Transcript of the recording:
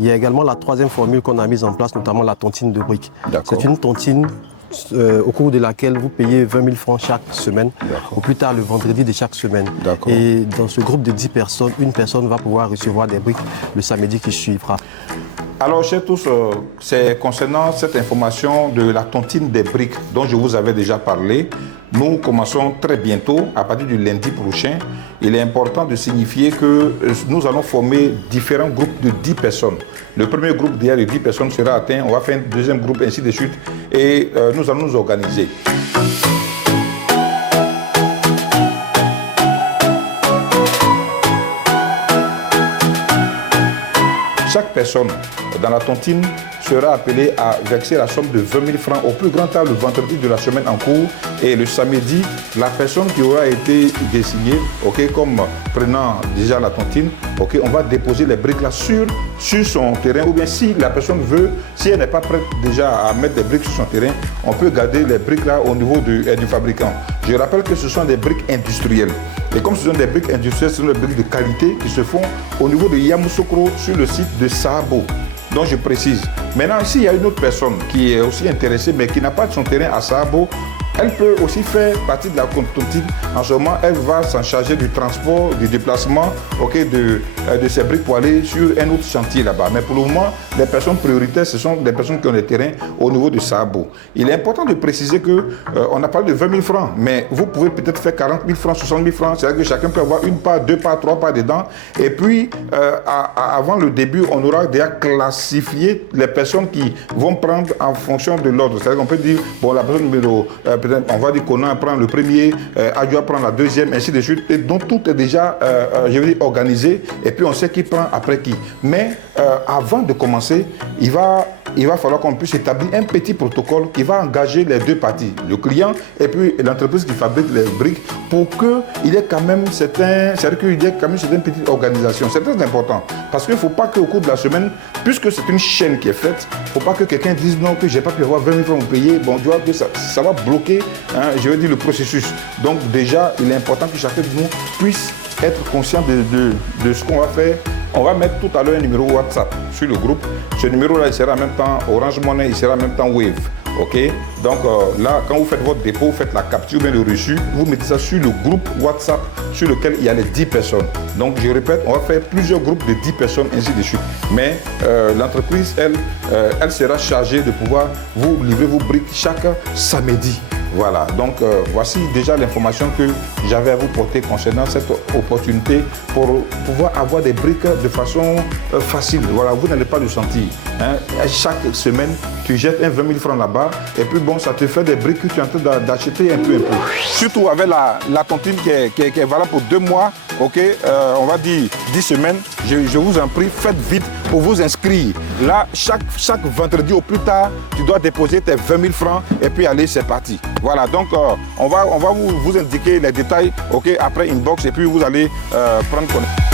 Il y a également la troisième formule qu'on a mise en place, notamment la tontine de briques. C'est une tontine au cours de laquelle vous payez 20 000 francs chaque semaine, au plus tard le vendredi de chaque semaine. Et dans ce groupe de 10 personnes, une personne va pouvoir recevoir des briques le samedi qui suivra. Alors, chers tous, c'est concernant cette information de la tontine des briques dont je vous avais déjà parlé. Nous commençons très bientôt, à partir du lundi prochain. Il est important de signifier que nous allons former différents groupes de 10 personnes. Le premier groupe déjà de 10 personnes sera atteint, on va faire un deuxième groupe, ainsi de suite, et nous allons nous organiser. Chaque personne dans la tontine sera appelée à verser la somme de 20 000 francs au plus grand tard le vendredi de la semaine en cours. Et le samedi, la personne qui aura été désignée, comme prenant déjà la tontine, on va déposer les briques là sur son terrain. Ou bien si la personne veut, si elle n'est pas prête déjà à mettre des briques sur son terrain, on peut garder les briques là au niveau du fabricant. Je rappelle que ce sont des briques industrielles. Et comme ce sont des briques industrielles, ce sont des briques de qualité qui se font au niveau de Yamoussoukro sur le site de Sahabo. Donc je précise. Maintenant, s'il y a une autre personne qui est aussi intéressée mais qui n'a pas de son terrain à Sahabo, elle peut aussi faire partie de la tontine. En ce moment, elle va s'en charger du transport, du déplacement de ces briques pour aller sur un autre chantier là-bas. Mais pour le moment, les personnes prioritaires, ce sont des personnes qui ont des terrains au niveau de Sahabo. Il est important de préciser qu'on a parlé de 20 000 francs, mais vous pouvez peut-être faire 40 000 francs, 60 000 francs. C'est-à-dire que chacun peut avoir une part, deux parts, trois parts dedans. Et puis, avant le début, on aura déjà classifié les personnes qui vont prendre en fonction de l'ordre. C'est-à-dire qu'on peut dire, bon, la personne numéro... on va dire qu'on prend le premier, Adjoa prend la deuxième, ainsi de suite. Et donc tout est déjà, organisé. Et puis on sait qui prend après qui. Mais avant de commencer, il va falloir qu'on puisse établir un petit protocole qui va engager les deux parties, le client et puis l'entreprise qui fabrique les briques, pour qu'il y ait quand même certaine petite organisation. C'est très important. Parce qu'il ne faut pas qu'au cours de la semaine, puisque c'est une chaîne qui est faite, il ne faut pas que quelqu'un dise non, que je n'ai pas pu avoir 20 000 francs pour payer. Bon, tu vois que ça va bloquer, le processus. Donc déjà, il est important que chacun de nous puisse être conscient de ce qu'on va faire. On va mettre tout à l'heure un numéro WhatsApp sur le groupe. Ce numéro-là, il sera en même temps Orange Money, il sera en même temps Wave. Donc là, quand vous faites votre dépôt, vous faites la capture, bien le reçu, vous mettez ça sur le groupe WhatsApp sur lequel il y a les 10 personnes. Donc je répète, on va faire plusieurs groupes de 10 personnes, ainsi de suite. Mais l'entreprise, elle sera chargée de pouvoir vous livrer vos briques chaque samedi. Voilà, donc voici déjà l'information que j'avais à vous porter concernant cette opportunité pour pouvoir avoir des briques de façon facile. Voilà, vous n'allez pas le sentir. Chaque semaine, tu jettes un 20 000 francs là-bas et puis bon, ça te fait des briques que tu es en train d'acheter un peu. Surtout avec la tontine qui est valable pour 2 mois, on va dire 10 semaines. Je vous en prie, faites vite pour vous inscrire. Là, chaque vendredi au plus tard, tu dois déposer tes 20 000 francs et puis allez, c'est parti. Voilà, donc on va vous indiquer les détails après inbox et puis vous allez prendre connaissance.